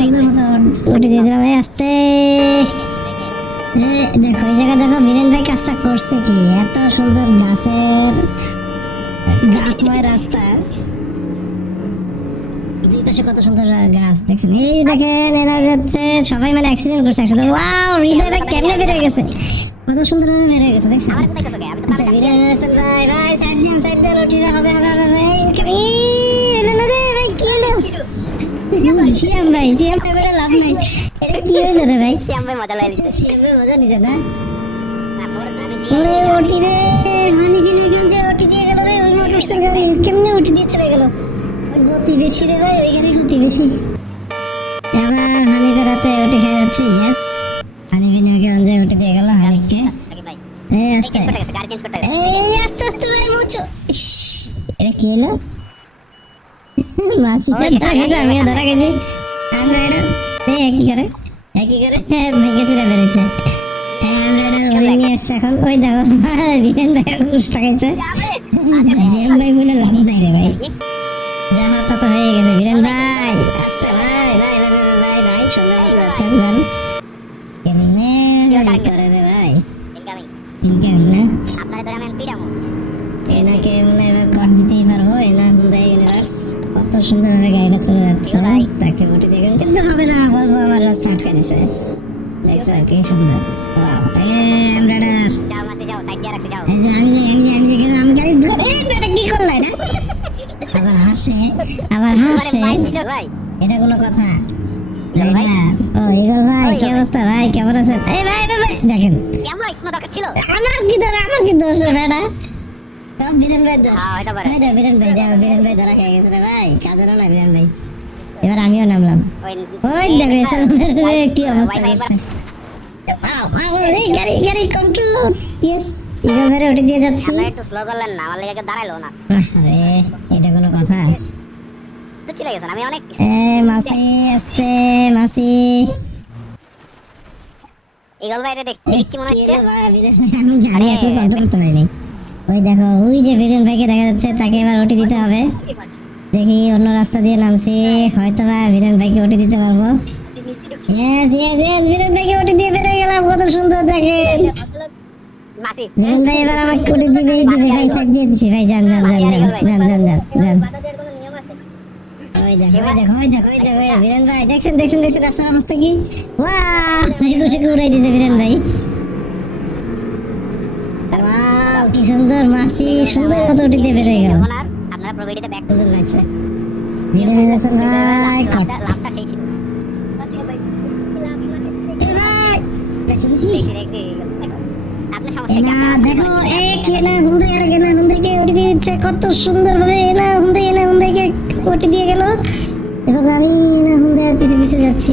Yes এনাকে গঞ্জে বাস দিয়ে সুন্দর মতো উঠে দিয়ে দিলাম এই আস্তে। দেখো এই জায়গায় দেখো বীরেন ভাই কাজটা করছে কি? এত সুন্দর গাছের গাছময় রাস্তা। দুই পাশে কত সুন্দর গাছ দেখছেন? এই দেখেন এরা সবাই মানে অ্যাক্সিডেন্ট করছে একসাথে। ওয়াও হৃদয় ভাই কেমনে বের হয়ে গেছে? কত সুন্দর ভাবে বের হয়ে গেছে দেখছেন? আচ্ছা বিরিয়ানি ভাই ভাই সাইড দেন সাইড দেন ওটিটা হবে হবে হবে ভাই না রে ভাই কি হলো সিয়াম ভাই সিয়াম ভাই বলে লাভ নাই। কি হলো রে ভাই? সিয়াম ভাই মজা নিছে না? ওরে ওটি রে হানি কিনে গেছে ওটি দিয়ে গেল রে ওই মোটরসাইকেল গাড়ি। কেমনে ওটি দিয়ে চলে গেল? ওই গতি বেশি রে ভাই ওইখানে গতি বেশি। এবার হানিকে রাতে ওটি খেয়ে যাচ্ছি ইয়েস হানি ওটি দিয়ে গেল হানিকে এই আস্তে। এই আস্তে আস্তে ভাই মুচো এটা কি হলো? মাসিকে ধরা গেছে আমিও ধরা গেছি। আমরা এই কি করে? হ্যাঁ ভেঙে ছিঁড়ে বেরিয়েছে হ্যাঁ ওরে নিয়ে আসছি এখন। ওই দেখো বিরেন ভাই উল্টা গেছে বিরেন ভাই বলে লাভ নাই রে ভাই। জামা তো হয়ে গেছে বিরেন ভাই। আস্তে ভাই ভাই ভাই ভাই, ভাই সুন্দর যাচ্ছেন যান কেমনে করে রে ভাই? ইনকাম না। এনাকে কত সুন্দর ভাবে গাড়িটা চলে যাচ্ছে। তাকে উঠে দিয়ে কিন্তু হবে না বলব আমার রাস্তা আটকে দিছে দেখছ কি সুন্দর। তাহলে আমরা এটা আমি যে আমি যে আমি যে গেলাম, আমি গাড়ি ঢুকে কি করলে এটা? আবার হাসে আবার হাসে। এটা কোনো কথা? ও ইগল ভাই কি অবস্থা ভাই? কেমন আছেন? এই ভাই ভাই ভাই দেখেন। আমার কি দোষ আমার কি দোষ বীরেন ভাই বীরেন ভাই দাও ভাই ধরা খেয়ে গেছে ভাই কাজেরও না বীরেন ভাই এবার আমিও নামলাম ওই দেখো এসব কি অবস্থা করছে গাড়ি গাড়ি কন্ট্রোল ইয়েস ইগল উঠে দিয়ে যাচ্ছি একটু স্লো করলেন না আমার লেগে দাঁড়াইলো না আরে এটা কোনো কথা তো চলে গেছেন আমি অনেক এ মাসি আসছে মাসি ইগল বাইরে দেখছি। মনে হচ্ছে আমি গাড়ি আসলে কন্ট্রোল করতে পারিনি। ওই দেখো, ওই যে বিরিয়ান ভাইকে দেখা যাচ্ছে, তাকে এবার ওটি দিতে হবে। দেখি অন্য রাস্তা দিয়ে নামছি হয়তো বা বিরিয়ান ভাইকে ওটি দিতে পারব। দেখছেন দেখছেন দেখছেন, রাস্তার অবস্থা কি? ওয়া ঘুরাই দিতে বিরান ভাই। কি সুন্দর সুন্দর উঠিতে গেল। আপনারা ব্যাক করে লাগছে মিলে লাভটা সেই ছিল। কত সুন্দর ভাবে এনা এনা ওটি দিয়ে গেল। এবং আমি এনা পিছে পিছে যাচ্ছি।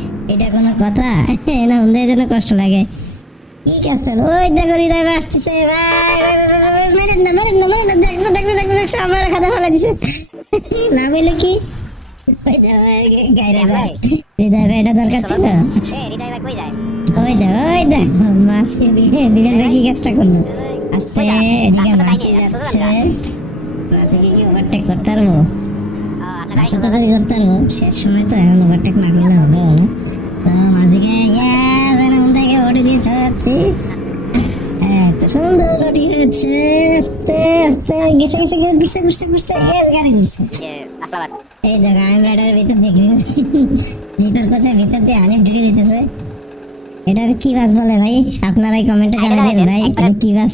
এটা কোনো কথা? এনা হুন্ডাই জন্য কষ্ট লাগে। কি কাজটা ওই দেখো হৃদয় আসতেছে মেরেন না মেরেন না মেরেন না। দেখছ দেখছ দেখছ দেখছ আমার খাতা ফেলা দিছে। না বলে কি? ওই দেখো, ওই গাইরে ভাই। হৃদয় ভাই। এটা দরকার ছিল? এ হৃদয় ভাই কই যায়? ওই দেখ ওই দেখ মাছ দিয়ে ভাই কি কাজটা করল? আস্তে এদিকে মাছ যাচ্ছে। মাছে কি কি ওভারটেক করতে পারব? আশা করতে শেষ সময় তো এখন ওভারটেক না করলে হবে না হ্যাঁ সুন্দর রুটি আস্তে আস্তে গেছে গেছে ঘুরছে ঘুরছে ঘুরছে এর গাড়ি ঘুরছে এই দেখো আইম রাইডারের ভিতর দেখি ভিতর কোচের ভিতর দিয়ে হানিফ ঢুকে দিতেছে এটার কি বাস বলে ভাই আপনারাই কমেন্টে জানাবেন ভাই কি বাস